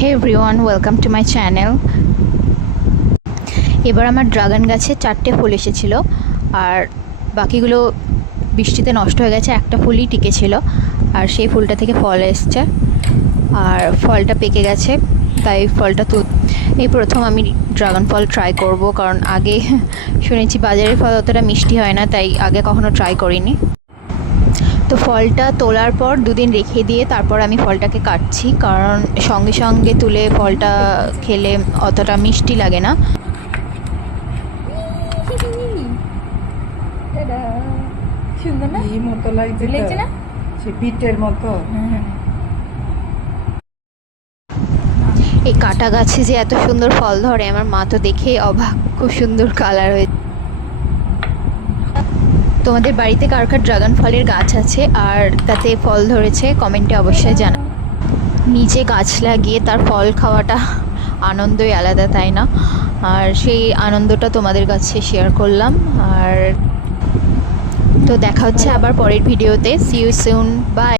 Hey everyone, welcome to my channel. এবার আমার dragon গাছে 4টে ফুল এসেছিলো, আর বাকিগুলো বৃষ্টিতে নষ্ট হয়ে গেছে। একটা ফুলই টিকেছিল, আর সেই ফুলটা থেকে ফল এসছে, আর ফলটা পেকে গেছে, তাই ফলটা এই প্রথম আমি ড্রাগন ফল ট্রাই করব, কারণ আগে শুনেছি বাজারের ফল অতটা মিষ্টি হয় না, তাই আগে কখনো ট্রাই করিনি। তো ফলটা তোলার পর 2 দিন রেখে দিয়ে তারপর আমি ফলটাকে কাটছি, কারণ সঙ্গে সঙ্গে তুলে ফলটা খেলে অতটা মিষ্টি লাগে না। সুন্দর না? এই মতো লাগছে না? সে পিঠের মতো। এই কাটা গাছে যে এত সুন্দর ফল ধরে, আমার মা তো দেখেই অবাক। খুব সুন্দর কালার হয়েছে। তোমাদের বাড়িতে কার কার ড্রাগন ফলের গাছ আছে আর তাতে ফল ধরেছে, কমেন্টে অবশ্যই জানা। নিজে গাছ লাগিয়ে তার ফল খাওয়াটা আনন্দই আলাদা, তাই না? আর সেই আনন্দটা তোমাদের কাছে শেয়ার করলাম। আর তো দেখা হচ্ছে আবার পরের ভিডিওতে। See you soon, by.